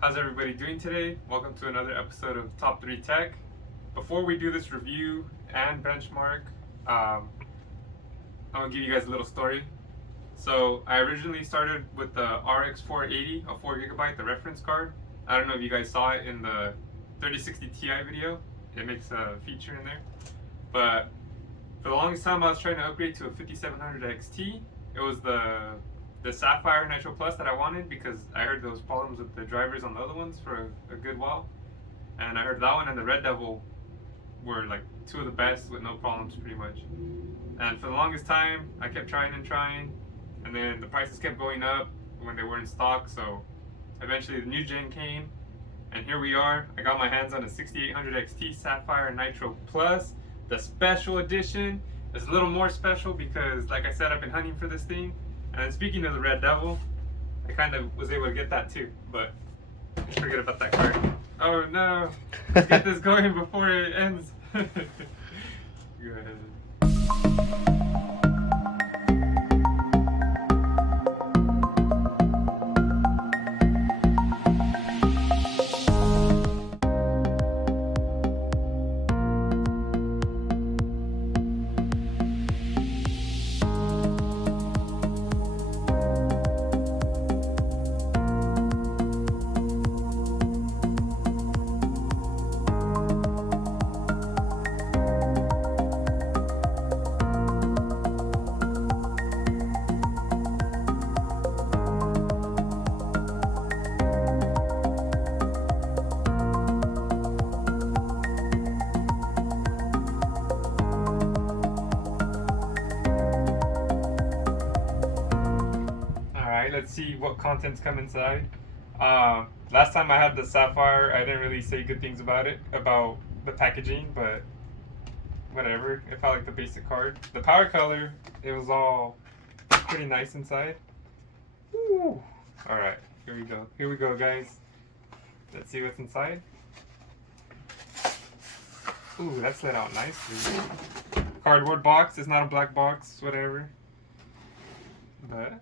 How's everybody doing today? Welcome to another episode of Top 3 Tech. Before we do this review and benchmark, I'm going to give you guys a little story. So I originally started with the RX 480, a 4GB, the reference card. I don't know if you guys saw it in the 3060 Ti video. It makes a feature in there. But for the longest time I was trying to upgrade to a 5700 XT. It was the Sapphire Nitro Plus that I wanted because I heard those problems with the drivers on the other ones for a good while. And I heard that one and the Red Devil were like two of the best with no problems pretty much. And for the longest time I kept trying, and then the prices kept going up when they were in stock, so eventually the new gen came, and here we are. I got my hands on a 6800 XT Sapphire Nitro Plus, the special edition. It's a little more special because, like I said, I've been hunting for this thing. And then speaking of the Red Devil, I kind of was able to get that too, but let's forget about that card. Oh no, let's get this going before it ends. Go ahead. Let's see what contents come inside. Last time I had the Sapphire, I didn't really say good things about it, about the packaging, but whatever. It felt like the basic card. The power color, it was all pretty nice inside. Woo. All right, here we go. Here we go, guys. Let's see what's inside. Ooh, that's let out nicely. Cardboard box. It's not a black box, whatever. But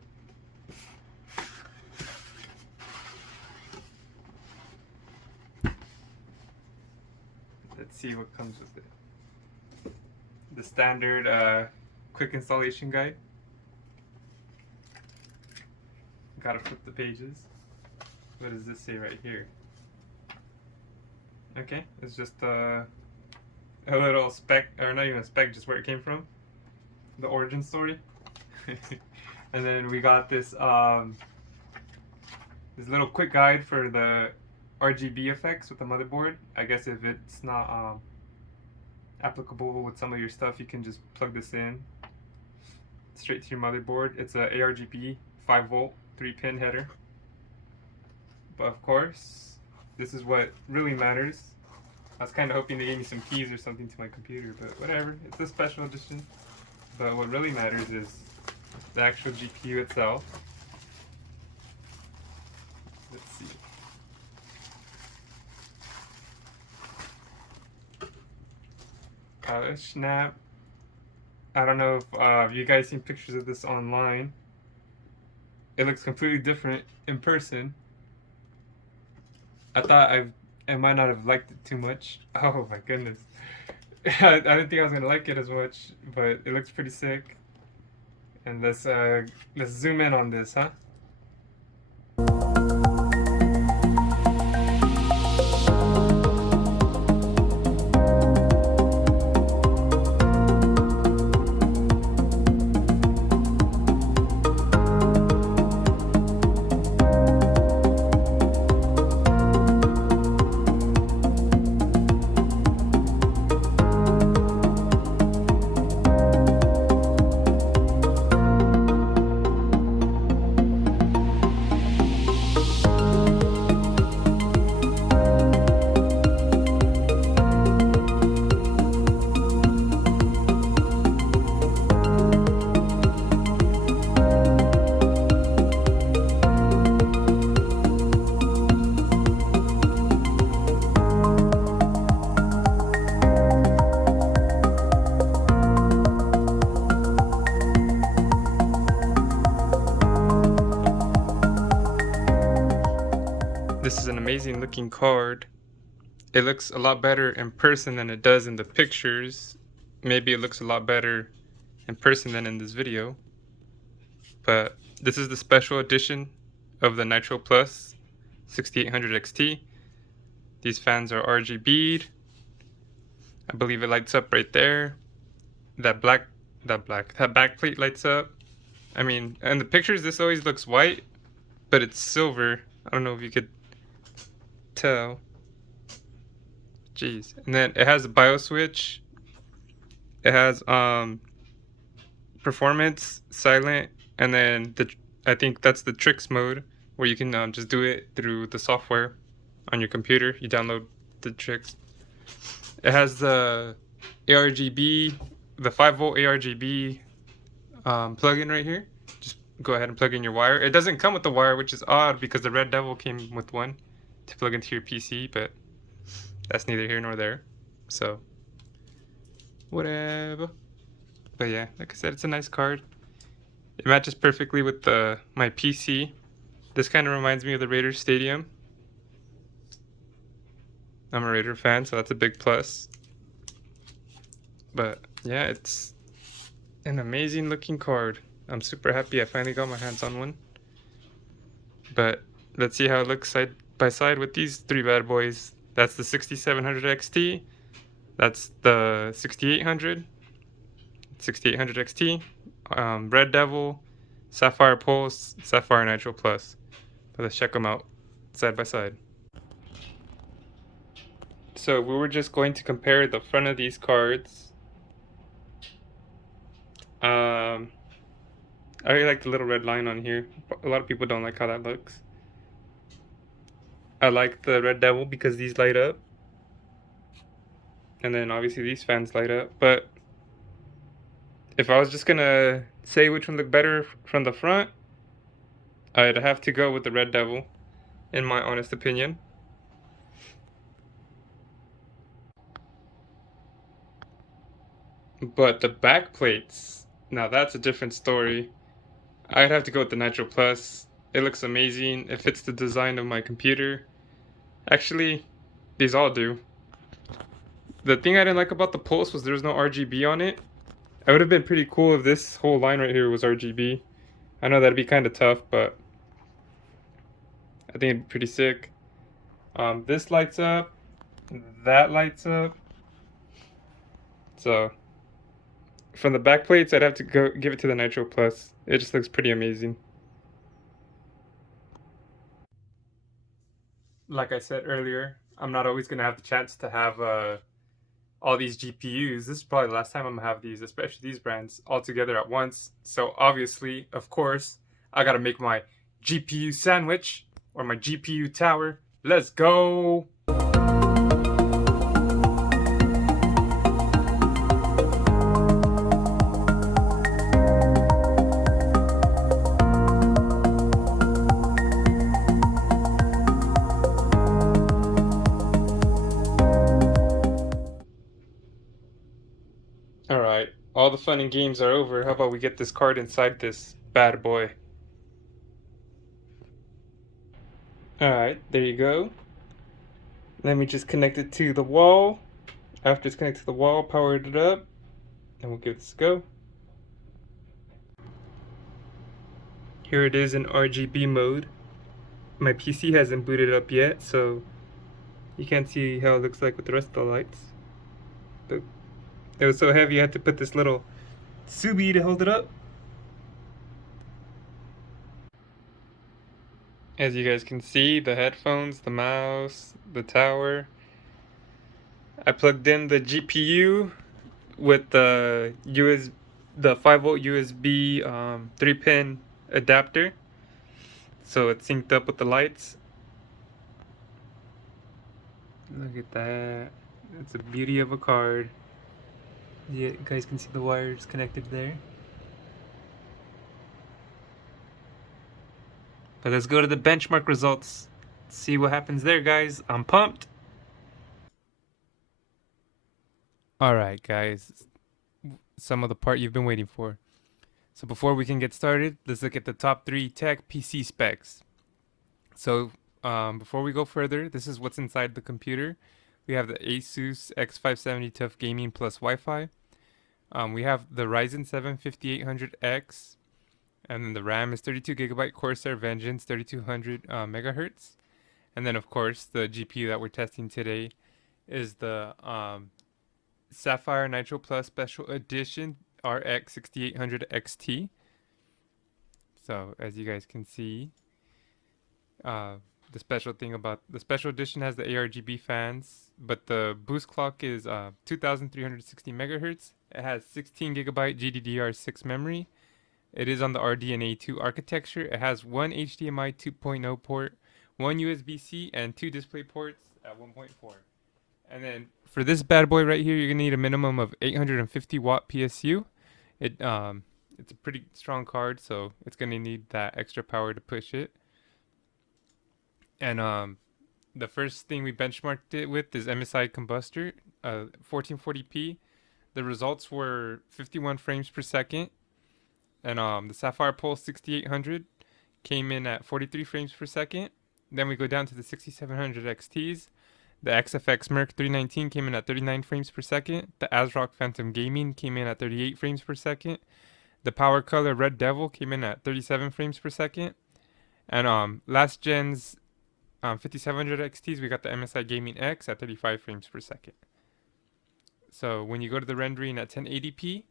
let's see what comes with it. The standard quick installation guide. Gotta flip the pages. What does this say right here? Okay, it's just a little spec, or not even a spec, just where it came from. The origin story. And then we got this this little quick guide for the RGB effects with the motherboard. I guess if it's not applicable with some of your stuff, you can just plug this in straight to your motherboard. It's a ARGB 5V 3-pin header. But of course, this is what really matters. I was kind of hoping they gave me some keys or something to my computer, but whatever. It's a special edition. But what really matters is the actual GPU itself. Let's see. Snap. I don't know if you guys seen pictures of this online. It looks completely different in person. I thought I might not have liked it too much. Oh my goodness. I didn't think I was gonna like it as much, but it looks pretty sick. And let's zoom in on this, huh? This is an amazing looking card. It looks a lot better in person than it does in the pictures. Maybe it looks a lot better in person than in this video. But this is the special edition of the Nitro Plus 6800 XT. These fans are RGB'd. I believe it lights up right there. That backplate lights up. I mean, in the pictures this always looks white, but it's silver. I don't know if you could tell. Jeez. And then it has a BIOS switch. It has performance, silent, and then I think that's the tricks mode where you can just do it through the software on your computer. You download the tricks. It has the ARGB, the 5-volt ARGB plug-in right here. Just go ahead and plug in your wire. It doesn't come with the wire, which is odd because the Red Devil came with one to plug into your PC, but that's neither here nor there. So, whatever. But yeah, like I said, it's a nice card. It matches perfectly with my PC. This kind of reminds me of the Raiders Stadium. I'm a Raider fan, so that's a big plus. But yeah, it's an amazing looking card. I'm super happy I finally got my hands on one. But let's see how it looks side by side with these three bad boys. That's the 6700 XT. That's the 6800 XT. Red Devil, Sapphire Pulse, Sapphire Nitro Plus. But let's check them out side by side. So we were just going to compare the front of these cards. I really like the little red line on here. A lot of people don't like how that looks. I like the Red Devil because these light up. And then obviously these fans light up. But if I was just gonna say which one looked better from the front, I'd have to go with the Red Devil, in my honest opinion. But the back plates, now that's a different story. I'd have to go with the Nitro Plus. It looks amazing. It fits the design of my computer. Actually, these all do. The thing I didn't like about the Pulse was there was no RGB on it. It would have been pretty cool if this whole line right here was RGB. I know that'd be kind of tough, but I think it'd be pretty sick. This lights up. That lights up. So, from the back plates, I'd have to go give it to the Nitro Plus. It just looks pretty amazing. Like I said earlier, I'm not always going to have the chance to have all these GPUs. This is probably the last time I'm going to have these, especially these brands, all together at once. So obviously, of course, I got to make my GPU sandwich or my GPU tower. Let's go! Alright, all the fun and games are over. How about we get this card inside this bad boy? Alright, there you go. Let me just connect it to the wall. After it's connected to the wall, powered it up, and we'll give this a go. Here it is in RGB mode. My PC hasn't booted up yet, so you can't see how it looks like with the rest of the lights. But it was so heavy I had to put this little Subi to hold it up. As you guys can see, the headphones, the mouse, the tower. I plugged in the GPU with the 5-volt USB 3-pin adapter, so it's synced up with the lights. Look at that. It's a beauty of a card. Yeah, you guys can see the wires connected there. But let's go to the benchmark results. See what happens there, guys. I'm pumped. Alright, guys. Some of the part you've been waiting for. So before we can get started, let's look at the top 3 tech PC specs. So Before we go further, this is what's inside the computer. We have the Asus X570 Tough Gaming plus Wi-Fi. We have the Ryzen 7 5800X, and then the RAM is 32 gigabyte Corsair Vengeance 3200 megahertz. And then of course the GPU that we're testing today is the Sapphire Nitro Plus Special Edition RX 6800 XT. So as you guys can see, the special thing about the special edition has the ARGB fans, but the boost clock is 2360 megahertz. It has 16 gigabyte GDDR6 memory. It is on the RDNA 2 architecture. It has one HDMI 2.0 port, one USB-C, and two display ports at 1.4. And then for this bad boy right here, you're gonna need a minimum of 850 watt PSU. It's a pretty strong card, so it's gonna need that extra power to push it. And the first thing we benchmarked it with is MSI Combustor, 1440p. The results were 51 frames per second, and the Sapphire Pulse 6800 came in at 43 frames per second. Then we go down to the 6700 XTs. The XFX Merc 319 came in at 39 frames per second. The ASRock Phantom Gaming came in at 38 frames per second. The Power Color Red Devil came in at 37 frames per second. And last gen's 5700 XTs, we got the MSI Gaming X at 35 frames per second. So when you go to the rendering at 1080p,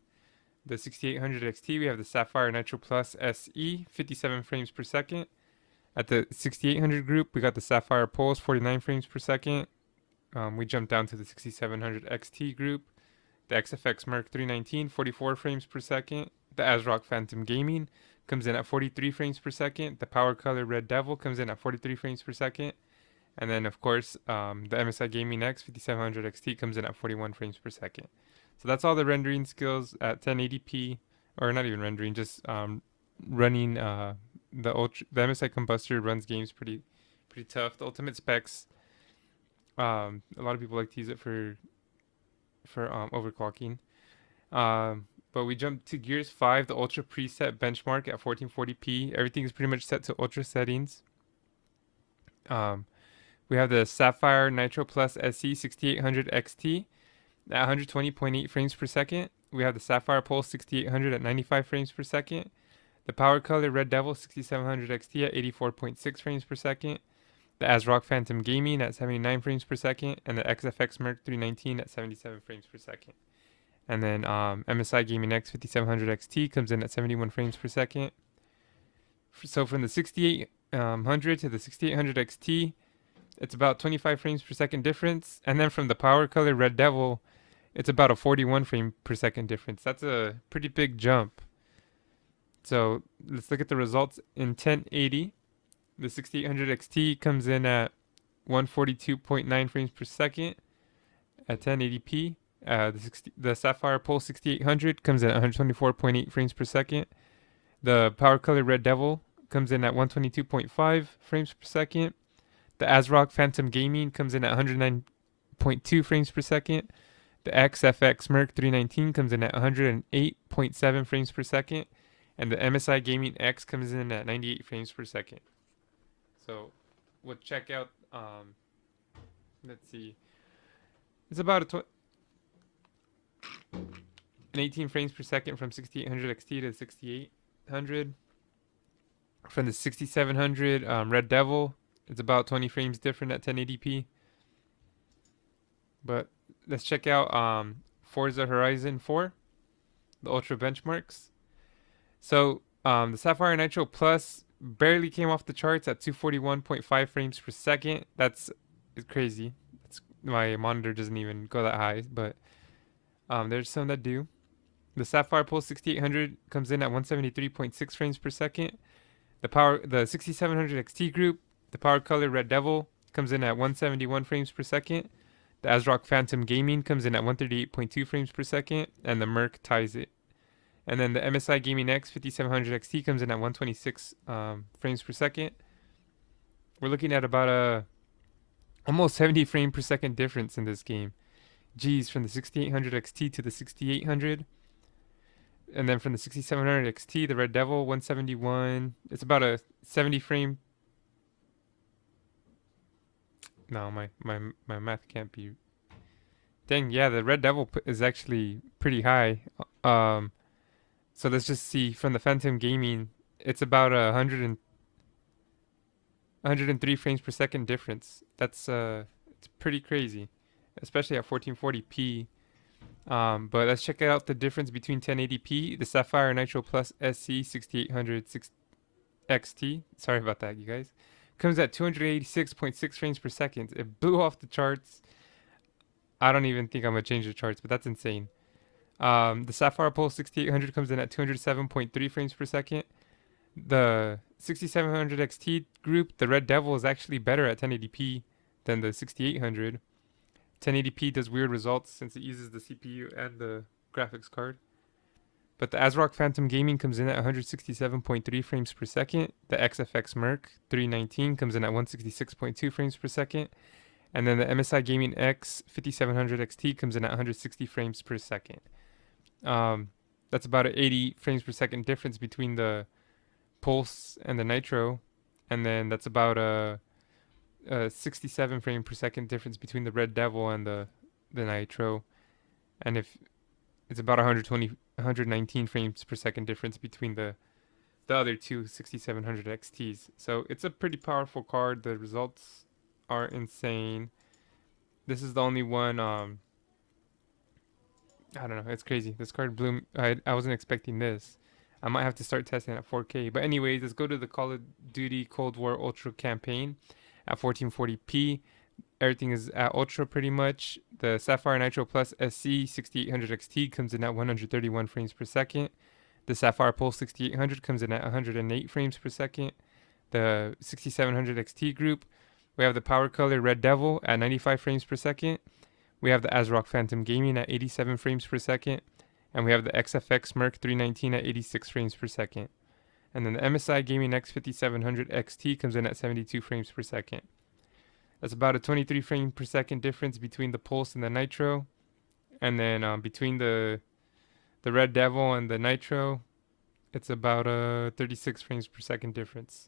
the 6800 XT, we have the Sapphire Nitro Plus SE, 57 frames per second. At the 6800 group, we got the Sapphire Pulse, 49 frames per second. We jumped down to the 6700 XT group. The XFX Merc 319, 44 frames per second. The ASRock Phantom Gaming comes in at 43 frames per second. The Power Color Red Devil comes in at 43 frames per second. And then, of course, the MSI Gaming X 5700 XT comes in at 41 frames per second. So that's all the rendering skills at 1080p, or not even rendering, just running the MSI Combustor runs games pretty tough. The ultimate specs, a lot of people like to use it for overclocking. But we jumped to Gears 5, the Ultra preset benchmark at 1440p. Everything is pretty much set to Ultra settings. We have the Sapphire Nitro Plus SE 6800 XT at 120.8 frames per second. We have the Sapphire Pulse 6800 at 95 frames per second. The Power Color Red Devil 6700 XT at 84.6 frames per second. The ASRock Phantom Gaming at 79 frames per second. And the XFX Merc 319 at 77 frames per second. And then MSI Gaming X 5700 XT comes in at 71 frames per second. So from the 6800 to the 6800 XT, it's about 25 frames per second difference. And then from the Power Color Red Devil, it's about a 41 frame per second difference. That's a pretty big jump. So let's look at the results in 1080. The 6800 XT comes in at 142.9 frames per second at 1080p. The Sapphire Pulse 6800 comes in at 124.8 frames per second. The Power Color Red Devil comes in at 122.5 frames per second. The ASRock Phantom Gaming comes in at 109.2 frames per second. The XFX Merc 319 comes in at 108.7 frames per second. And the MSI Gaming X comes in at 98 frames per second. So we'll check out, let's see. It's about an 18 frames per second from 6800 XT to 6800. From the 6700 Red Devil, it's about 20 frames different at 1080p. But let's check out Forza Horizon 4, the Ultra benchmarks. So the Sapphire Nitro Plus barely came off the charts at 241.5 frames per second. It's crazy. My monitor doesn't even go that high, but there's some that do. The Sapphire Pulse 6800 comes in at 173.6 frames per second. The 6700 XT group, the Power Color Red Devil comes in at 171 frames per second. The ASRock Phantom Gaming comes in at 138.2 frames per second, and the Merc ties it. And then the MSI Gaming X 5700 XT comes in at 126 frames per second. We're looking at about a almost 70 frame per second difference in this game. Geez, from the 6800 XT to the 6800. And then from the 6700 XT, the Red Devil 171. It's about a 70 frame No, my math can't be. Dang, yeah, the Red Devil is actually pretty high. Um, so let's just see from the Phantom Gaming, it's about 103 frames per second difference. That's it's pretty crazy, especially at 1440p. But let's check out the difference between 1080p, the Sapphire Nitro Plus SE 6800 XT. Sorry about that, you guys. Comes at 286.6 frames per second. It blew off the charts. I don't even think I'm gonna change the charts, but that's insane. The Sapphire Pulse 6800 comes in at 207.3 frames per second. The 6700 XT group, the Red Devil, is actually better at 1080p than the 6800. 1080p does weird results since it uses the CPU and the graphics card. But the ASRock Phantom Gaming comes in at 167.3 frames per second. The XFX Merc 319 comes in at 166.2 frames per second. And then the MSI Gaming X 5700 XT comes in at 160 frames per second. That's about an 80 frames per second difference between the Pulse and the Nitro. And then that's about a 67 frame per second difference between the Red Devil and the Nitro. And if it's about 119 frames per second difference between the other two 6700 XTs. So it's a pretty powerful card. The results are insane. This is the only one. I don't know. It's crazy. This card blew. I wasn't expecting this. I might have to start testing at 4K. But anyways, let's go to the Call of Duty Cold War Ultra campaign at 1440p. Everything is at Ultra pretty much. The Sapphire Nitro Plus SC 6800 XT comes in at 131 frames per second. The Sapphire Pulse 6800 comes in at 108 frames per second. The 6700 XT group, we have the Power Color Red Devil at 95 frames per second. We have the ASRock Phantom Gaming at 87 frames per second. And we have the XFX Merc 319 at 86 frames per second. And then the MSI Gaming X5700 XT comes in at 72 frames per second. That's about a 23 frame per second difference between the Pulse and the Nitro. And then between the Red Devil and the Nitro, it's about a 36 frames per second difference.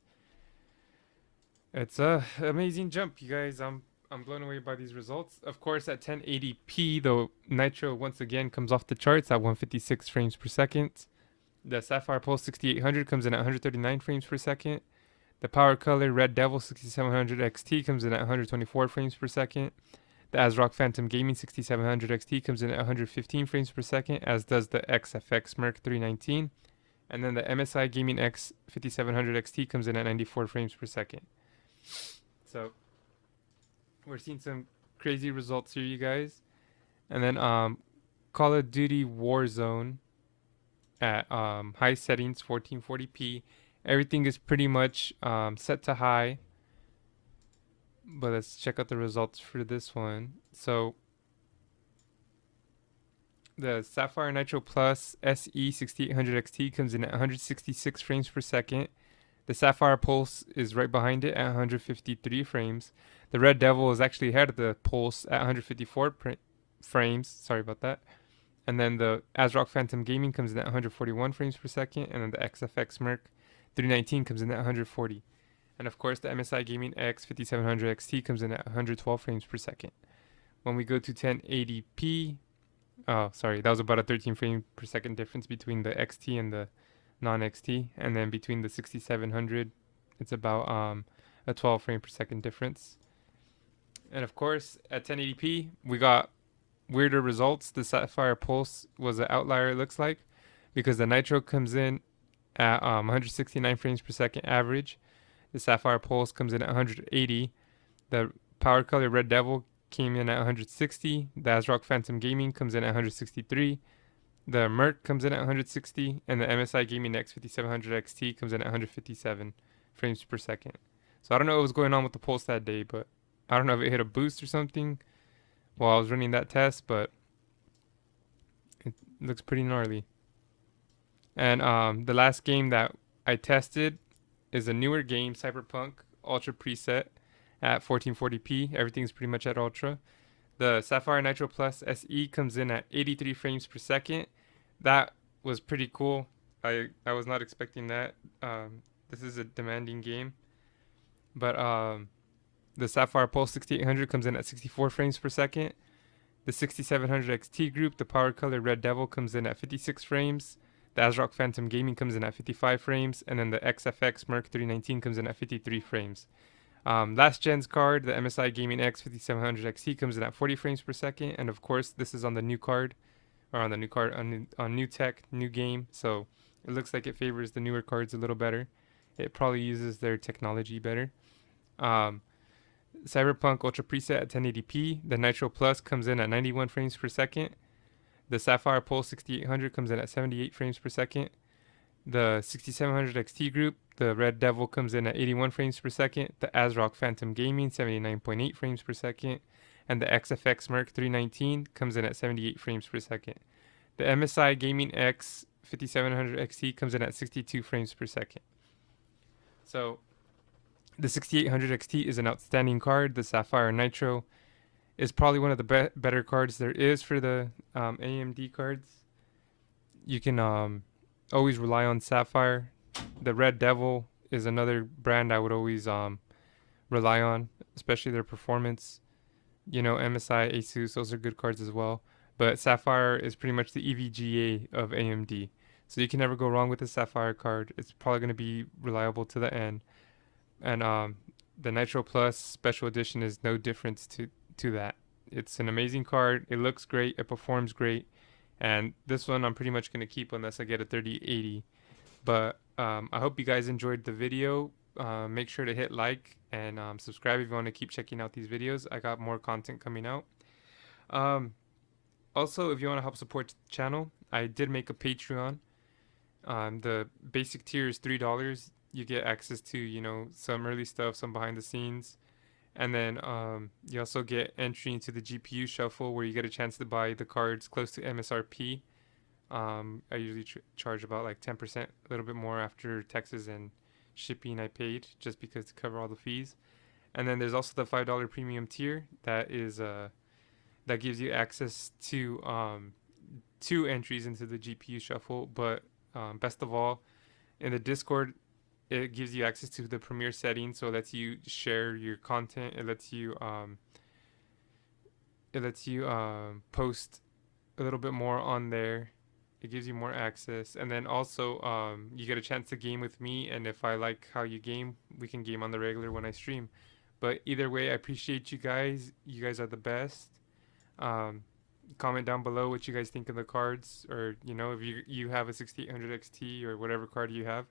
It's a amazing jump, you guys. I'm blown away by these results. Of course, at 1080p, the Nitro once again comes off the charts at 156 frames per second. The Sapphire Pulse 6800 comes in at 139 frames per second. The Power Color Red Devil 6700 XT comes in at 124 frames per second. The ASRock Phantom Gaming 6700 XT comes in at 115 frames per second, as does the XFX Merc 319. And then the MSI Gaming X 5700 XT comes in at 94 frames per second. So we're seeing some crazy results here, you guys. And then Call of Duty Warzone at high settings, 1440p. Everything is pretty much set to high. But let's check out the results for this one. So the Sapphire Nitro Plus SE 6800 XT comes in at 166 frames per second. The Sapphire Pulse is right behind it at 153 frames. The Red Devil is actually ahead of the Pulse at 154 frames. Sorry about that. And then the ASRock Phantom Gaming comes in at 141 frames per second. And then the XFX Merc 319 comes in at 140. And of course, the MSI Gaming X 5700 XT comes in at 112 frames per second. When we go to 1080p, oh, sorry, that was about a 13 frame per second difference between the XT and the non-XT. And then between the 6700, it's about a 12 frame per second difference. And of course, at 1080p, we got weirder results. The Sapphire Pulse was an outlier, it looks like, because the Nitro comes in at 169 frames per second average. The Sapphire Pulse comes in at 180. The Power Color Red Devil came in at 160. The ASRock Phantom Gaming comes in at 163. The Merc comes in at 160. And the MSI Gaming X5700 XT comes in at 157 frames per second. So I don't know what was going on with the Pulse that day, but I don't know if it hit a boost or something while I was running that test, but it looks pretty gnarly. And the last game that I tested is a newer game, Cyberpunk Ultra preset at 1440p. Everything's pretty much at Ultra. The Sapphire Nitro Plus SE comes in at 83 frames per second. That was pretty cool. I was not expecting that. This is a demanding game. But The Sapphire Pulse 6800 comes in at 64 frames per second. The 6700 XT group, the Power Color Red Devil, comes in at 56 frames. The ASRock Phantom Gaming comes in at 55 frames, and then the XFX Merc 319 comes in at 53 frames. Last gen's card, the MSI Gaming X 5700 XT, comes in at 40 frames per second, and of course, this is on the new card, or on the new card on new tech, new game. So it looks like it favors the newer cards a little better. It probably uses their technology better. Cyberpunk Ultra Preset at 1080p. The Nitro Plus comes in at 91 frames per second. The Sapphire Pulse 6800 comes in at 78 frames per second. The 6700 XT group, the Red Devil, comes in at 81 frames per second. The ASRock Phantom Gaming, 79.8 frames per second. And the XFX Merc 319 comes in at 78 frames per second. The MSI Gaming X 5700 XT comes in at 62 frames per second. So the 6800 XT is an outstanding card. The Sapphire Nitro is probably one of the better cards there is for the AMD cards. You can always rely on Sapphire. The Red Devil is another brand I would always rely on, especially their performance. You know, MSI, Asus, those are good cards as well. But Sapphire is pretty much the EVGA of AMD. So you can never go wrong with the Sapphire card. It's probably going to be reliable to the end. And the Nitro Plus Special Edition is no difference to that. It's an amazing card. It looks great. It performs great. And this one I'm pretty much going to keep unless I get a 3080. But I hope you guys enjoyed the video. Make sure to hit like and subscribe if you want to keep checking out these videos. I got more content coming out. Also, if you want to help support the channel, I did make a Patreon. The basic tier is $3. You get access to, you know, some early stuff, some behind the scenes. And then you also get entry into the GPU shuffle where you get a chance to buy the cards close to MSRP. I usually charge about like 10%, a little bit more after taxes and shipping I paid just because to cover all the fees. And then there's also the $5 premium tier that is that gives you access to 2 entries into the GPU shuffle. But best of all, in the Discord, it gives you access to the premiere settings, so it lets you share your content. It lets you post a little bit more on there. It gives you more access, and then also you get a chance to game with me. And if I like how you game, we can game on the regular when I stream. But either way, I appreciate you guys. You guys are the best. Comment down below what you guys think of the cards, or you know, if you have a 6800 XT or whatever card you have.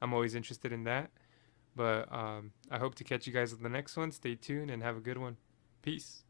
I'm always interested in that. But I hope to catch you guys on the next one. Stay tuned and have a good one. Peace.